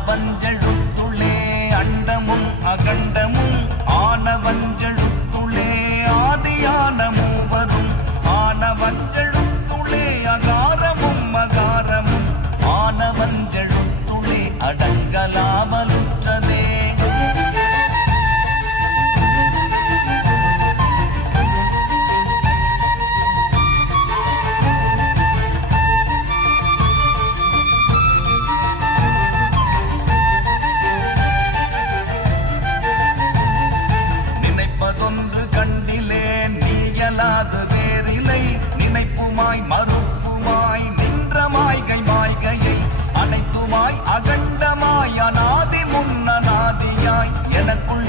ஆனவஞ்செழுத்துளே அண்டமும் அகண்டமும் ஆனவஞ்செழுத்துளே ஆதியான மூவரும் ஆனவஞ்செழுத்துளே அகாரமும் மகாரமும் ஆனவஞ்செழுத்துளே அடங்கலாமலுற்றதே. நினைப்பதொன்று கண்டிலே நீயலாது வேறிலை நினைப்புமாய் மறுப்புமாய் நின்ற மாய்கை மாய்கையை அனைத்துமாய் அகண்டமாய் அநாதி முன்னநாதியாய் எனக்குள்